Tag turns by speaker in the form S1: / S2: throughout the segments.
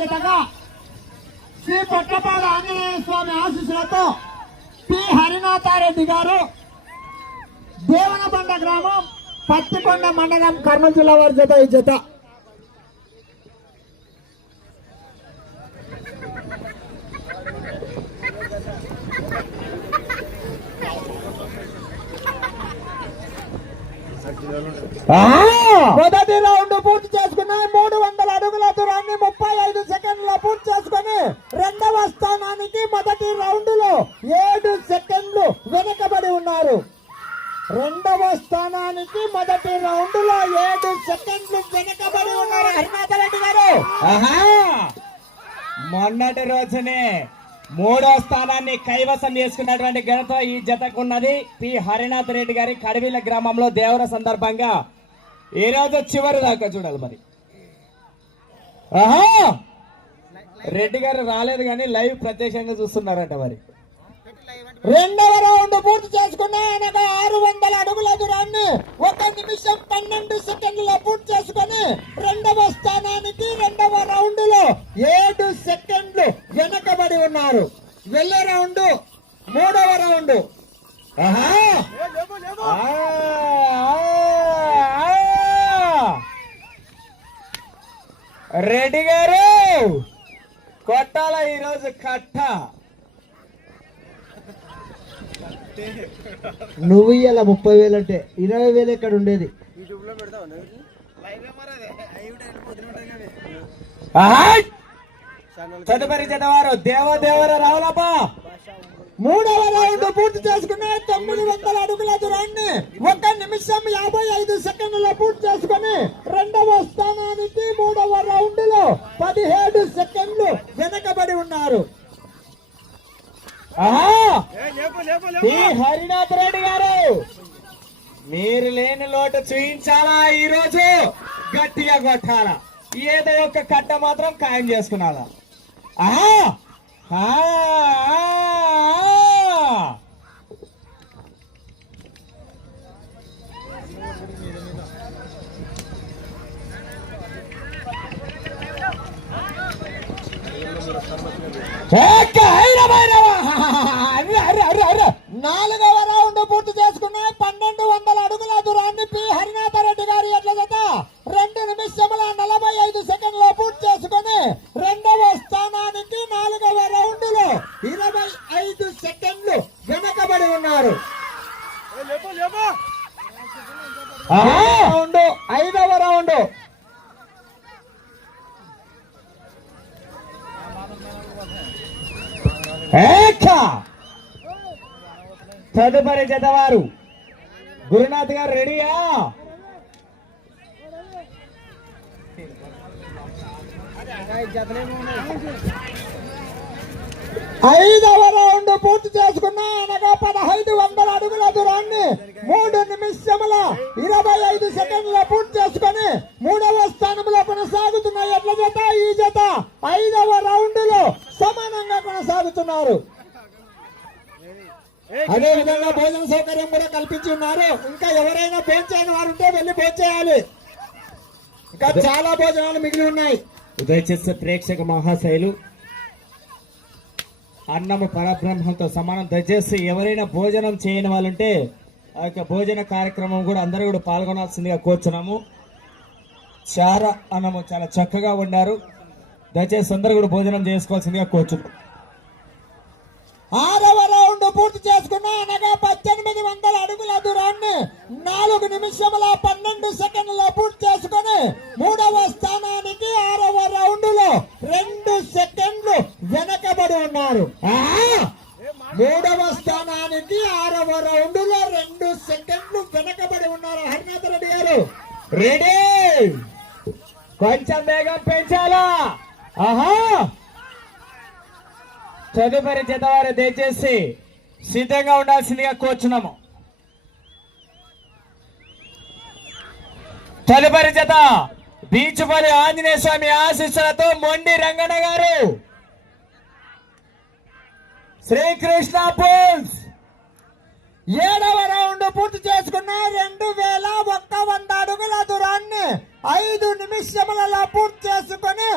S1: తొమ్మిదవ శ్రీ పొట్టపాల ఆంజనేయ స్వామి ఆశీస్సులతో పి. హరినాథారెడ్డి గారు దేవనబండ గ్రామం పత్తికొండ మండలం కర్నూలు జిల్లా వారి జత ఈ జత. మొదటి రౌండ్ పూర్తి చేసుకుని మూడు వందల అడుగుల దూరాన్ని ముప్పై ఐదు సెకండ్ల పూర్తి చేసుకుని రెండవ స్థానానికి మొదటి రౌండ్లో ఏడు సెకండ్లు వెనుకబడి ఉన్నారు. రెండవ స్థానానికి మొదటి రౌండ్లో ఏడు సెకండ్లు వెనుకబడి ఉన్నారు హరినాథ రెడ్డి గారు.
S2: మొన్నటి రోజునే మూడో స్థానాన్ని కైవసం చేసుకున్నటువంటి ఘనత ఈ జతకు ఉన్నది. పి. హరినాథ్ రెడ్డి గారి కడివిల గ్రామంలో దేవర సందర్భంగా ఈ చివరి దాకా చూడాలి మరి? ఆహా! రెడ్డి గారు రాలేదు కానీ లైవ్ ప్రత్యక్షంగా చూస్తున్నారంట మరి.
S1: రెండవ రౌండ్ పూర్తి చేసుకున్నా. అనగా ఆరు వందల అడుగుల దూరాన్ని ఒక నిమిషం పన్నెండు సెకండ్ల పూర్తి చేసుకుని రెండవ స్థానానికి రెండవ రౌండ్లో ఏడు సెకండ్లు వెనకబడి ఉన్నారు వెళ్ళే రౌండ్ మూడవ రౌండ్ ఆహా
S2: ఆ, ఆ, ఆ. రెడ్డి గారు కొట్టాల ఈరోజు కట్ట
S1: నువ్వు ఇయ్యాల ముప్పై వేలు అంటే ఇరవై వేలు ఎక్కడ ఉండేది!
S2: తదుపరి జతవారు దేవదేవర రావులప్ప.
S1: మూడవ రౌండ్ పూర్తి చేసుకుని తొమ్మిది వందల అడుగుల దూరాన్ని ఒక నిమిషం యాభై ఐదు సెకండ్ల పూర్తి చేసుకుని రెండవ స్థానానికి మూడవ రౌండ్లో పదిహేడు సెకండ్లు వెనకబడి ఉన్నారు
S2: ఆహా! ఈ హరినాథ్ రెడ్డి గారు మీరు లేని లోటు చూయించాలా ఈ రోజు గట్టిగా కొట్టాలా. ఏదో ఒక కట్ట మాత్రం ఖాయం చేసుకున్నాలా. ఆహా! ఆ, ఆ, ఆ. ఏక హైరభైరవ! అర్రె, అర్రె, అర్రె, అర్రె.
S1: నాలుగవ రౌండ్ పూర్తి చేసుకున్న పన్నెండు వందల అడుగుల దూరాన్ని పి హరినాథ రెడ్డి గారి ఎట్ల జత రెండు నిమిషముల నలభై ఐదు సెకండ్ల పూర్తి చేసుకుని రెండవ స్థానానికి నాలుగవ రౌండ్లో ఇరవై ఐదు సెకండ్లు వెనకబడి ఉన్నారు
S2: ఆహా!
S1: రౌండ్ ఐదవ రౌండ్
S2: ఏక! తదుపరి జతవారు గురునాథ్ గారు రెడీయా?
S1: ఐదవ రౌండ్ పూర్తి చేసుకున్న. అనగా పదహైదు వందల అడుగుల దూరాన్ని మూడు నిమిషముల ఇరవై ఐదు సెకండ్ల పూర్తి చేసుకుని మూడవ స్థానంలో కొనసాగుతున్న ఎట్ల జత ఈ జత ఐదవ రౌండ్లో సమానంగా కొనసాగుతున్నారు. అదే విధంగా భోజన సౌకర్యం కూడా కల్పించి ఉన్నారు. ఇంకా ఎవరైనా భోంచేయని వారు ఉంటే వెళ్ళి భోంచేయాలి ఇంకా చాలా భోజనాలు మిగిలి ఉన్నాయి.
S2: దయచేసి ప్రేక్షక మహాశైలు. అన్నము పరబ్రహ్మంతో సమానం. దయచేసి ఎవరైనా భోజనం చేయని వాళ్ళుంటే ఆ యొక్క భోజన కార్యక్రమం కూడా అందరూ కూడా పాల్గొనాల్సిందిగా కోరుచున్నాము. చాలా అన్నము చాలా చక్కగా వండారు. దయచేసి అందరూ కూడా భోజనం చేసుకోవాల్సిందిగా కోరుచున్నాం.
S1: ఆరవ రెండు పూర్తి చేసుకున్న అనగా పద్దెనిమిది వందల అడుగుల దూరాన్ని నాలుగు నిమిషముల పన్నెండు సెకండ్ల పూర్తి చేసుకుని మూడవ స్థానానికి ఆరవ రౌండ్లో రెండు సెకండ్లు వెనకబడి ఉన్నారు. మూడవ స్థానానికి ఆరవ రౌండ్లో రెండు సెకండ్లు వెనకబడి ఉన్నారు హరినాథ్ రెడ్డి గారు. రెడీ? కొంచెం వేగం పెంచాలా?
S2: ఆహా! తదుపరి జతవారు దయచేసి సిద్ధంగా ఉండాల్సిందిగా కోరుచున్నాము. తదుపరి జత బీచుపల్లి ఆంజనేయ స్వామి ఆశీస్సులతో మొండి రంగన్న గారు. శ్రీకృష్ణ పూల్స్
S1: ఏడవ రౌండ్ పూర్తి చేసుకున్న రెండు వేల ఒక్క వంద అడుగుల దూరాన్ని ఐదు నిమిషములలో పూర్తి చేసుకుని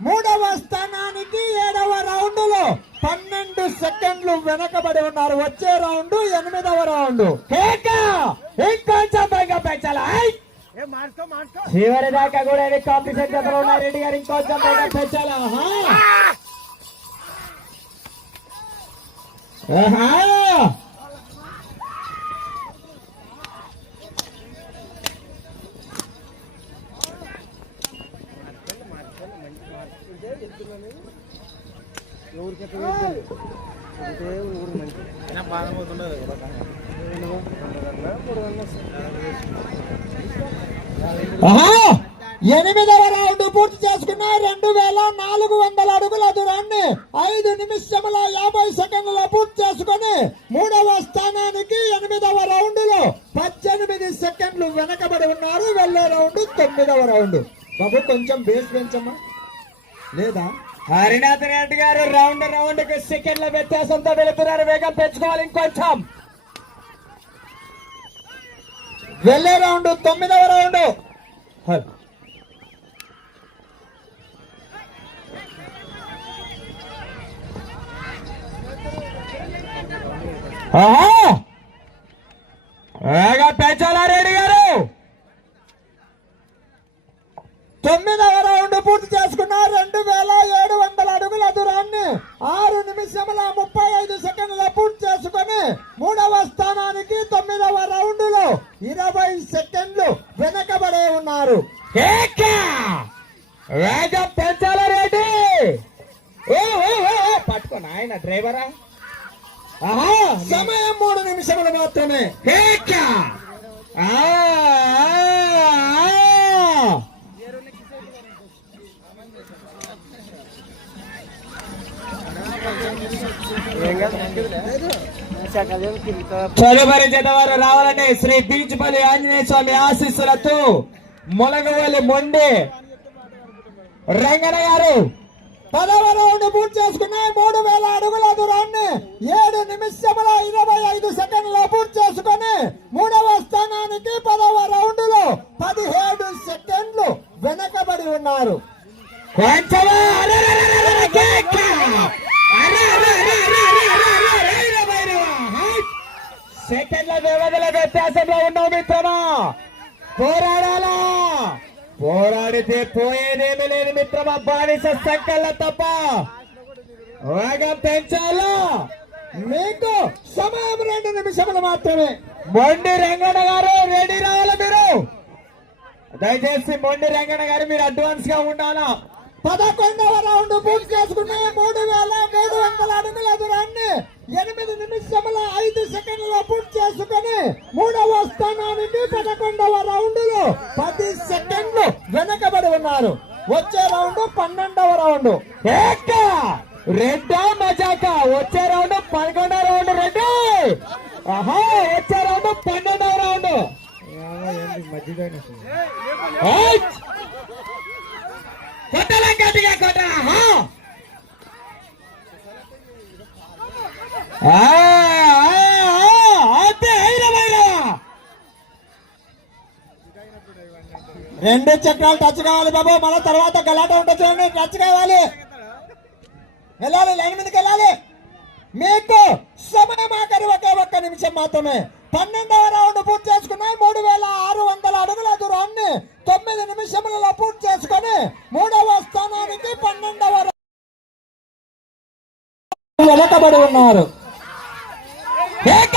S1: మూడవ స్థానానికి ఏడవ రౌండ్లో పన్నెండు సెకండ్లు వెనకబడి ఉన్నారు. వచ్చే రౌండ్ ఎనిమిదవ రౌండ్.
S2: ఇంకొంచెం పైగా పెంచాలా! చివరి దాకా కూడా కాంపిటీషన్ జతలో రెడ్డి గారు ఇంకొంచెం పైగా పెంచాలా.
S1: ఎనిమిదవ రౌండ్ పూర్తి చేసుకున్న రెండు వేల నాలుగు వందల అడుగుల దూరాన్ని ఐదు నిమిషముల యాభై సెకండ్ల పూర్తి చేసుకుని మూడవ స్థానానికి ఎనిమిదవ రౌండ్లో పద్దెనిమిది సెకండ్లు వెనకబడి ఉన్నారు. వెళ్ళే రౌండ్ తొమ్మిదవ రౌండ్. బాబు కొంచెం బేస్ పెంచమ్మా లేదా?
S2: హరినాథ్ రెడ్డి గారు రౌండ్ రౌండ్కు సెకండ్ల వ్యత్యాసంతో వెళుతున్నారు. వేగం పెంచుకోవాలి ఇంకొంచెం.
S1: వెళ్ళే రౌండ్ తొమ్మిదవ రౌండ్.
S2: ఆహా! వేగం పెంచాలా రెడ్డి గారు
S1: తొమ్మిదవ రౌండ్ పూర్తి చేసుకున్న రెండు వేల ఏడు వందల అడుగుల దూరాన్ని ఆరు నిమిషముల ముప్పై ఐదు సెకండ్ల పూర్తి చేసుకుని రెండవ స్థానానికి తొమ్మిదవ రౌండ్లో ఇరవై సెకండ్లు వెనకబడే ఉన్నారు.
S2: కేక! వేగం పెంచాల రెడ్డి! ఓ, ఓ, పట్టుకో నాయన డ్రైవరా? ఆహా
S1: సమయం మూడు నిమిషములు మాత్రమే.
S2: తదుపరి జతవారు రావాలని శ్రీ బీచ్పల్లి ఆంజనేయ స్వామి ఆశీస్సులతో మొలగవల్లి మొండి రంగన గారు
S1: పదవ రౌండ్ పూర్తి చేసుకున్న మూడు వేల అడుగుల దూరాన్ని ఏడు నిమిషముల ఇరవై ఐదు సెకండ్లు పూర్తి చేసుకుని
S2: పోయేదేమీ లేదు మిత్రమా బానిస తప్ప వేగం పెంచాలా
S1: మీకు సమయం రెండు నిమిషములు మాత్రమే.
S2: మొండి రంగన్న గారు రెడీ రావాలి మీరు. దయచేసి మొండి రంగన్న గారు మీరు అడ్వాన్స్గా ఉండాలా?
S1: పదకొండవ రౌండ్ పూర్తి చేసుకున్న మూడు వేల మూడు వందల అడుగుల దూరాన్ని ఎనిమిది నిమిషముల ఐదు సెకండ్ల పూర్తి చేసుకుని మూడవ స్థానానికి పదకొండు రౌండ్లో పది సెకండ్లు వెనకబడి ఉన్నారు వచ్చే రౌండ్ పన్నెండవ రౌండ్.
S2: ఏక! రెడ్డా మజాక. వచ్చే రౌండ్ పదకొండవ రౌండ్ రెడ్డి ఆహా వచ్చే రౌండ్ పన్నెండవ రౌండ్. ఏయ్! కొట్టాలా గట్టిగా కొట్టాలా ఆహా! ఆ, ఆ, ఆ, అదే ఐరవైరా.
S1: రెండు చక్రాలు టచ్ కావాలి బాబు. మళ్ళీ తర్వాత గలాట ఉంటుంది చూడండి. టచ్ కావాలి. వెళ్ళాలి. లైన్ మీదకి వెళ్ళాలి. మీకు సమయం ఆఖరి ఒకే ఒక్క నిమిషం మాత్రమే. పన్నెండవ రౌండ్ పూర్తి చేసుకున్నాయి. మూడు వేల ఆరు వందల అడుగుల దూరాన్ని తొమ్మిది నిమిషములలో పూర్తి చేసుకొని మూడవ స్థానానికి పన్నెండవ వెనకబడి ఉన్నారు.
S2: ఏక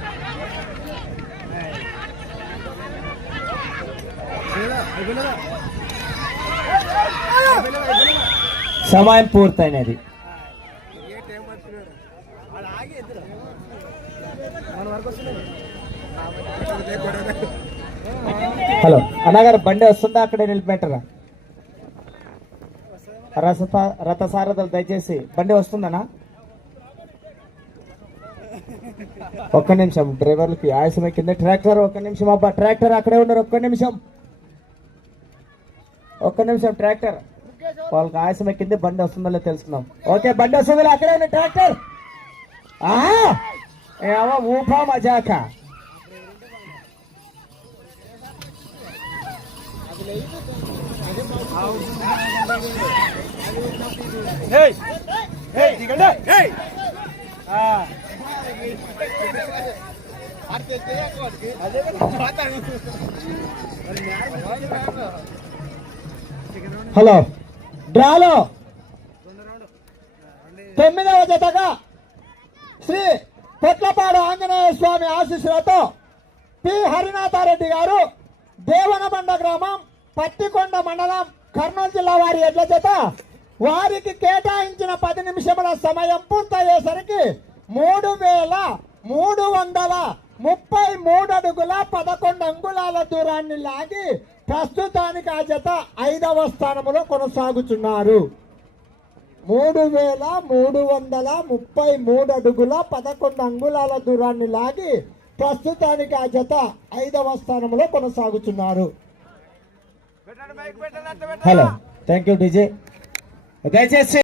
S1: సమయం పూర్తయినది. హలో అన్నగారు బండి వస్తుందా? అక్కడే నిలిపెట్టరా రసత రథసారథులు దయచేసి బండి వస్తుందనా? ఒక్క నిమిషం డ్రైవర్లకి ఆయాసం కింద. ట్రాక్టర్ ఒక్క నిమిషం అబ్బా ట్రాక్టర్ అక్కడే ఉన్నారు ఒక్క నిమిషం. ఒక్క నిమిషం ట్రాక్టర్. వాళ్ళకి ఆయాసం ఎక్కింది బండి వస్తుందో లేదో తెలుసుకుందాం. ఓకే బండి వస్తుందో అక్కడే ఉంది ట్రాక్టర్. ఆహా! ఏమో ఊపా మజాక. హలో. డ్రాలో. తొమ్మిదవ జతగా శ్రీ పొట్లపాడు ఆంజనేయ స్వామి ఆశీస్సులతో పి. హరినాథారెడ్డి గారు దేవనబండ గ్రామం పత్తికొండ మండలం కర్నూలు జిల్లా వారి ఎడ్ల చేత వారికి కేటాయించిన పది నిమిషముల సమయం పూర్తయ్యేసరికి మూడు వేల మూడు వందల ముప్పై మూడు అడుగుల పదకొండు అంగుళాల దూరాన్ని లాగి ప్రస్తుతానికి ఆ జత ఐదవ స్థానంలో కొనసాగుతున్నారు మూడు వేల మూడు వందల ముప్పై మూడు అడుగుల పదకొండు అంగుళాల దూరాన్ని లాగి ప్రస్తుతానికి ఆ జత ఐదవ స్థానంలో కొనసాగుతున్నారు హలో థ్యాంక్ యూ డిజే దయచేసి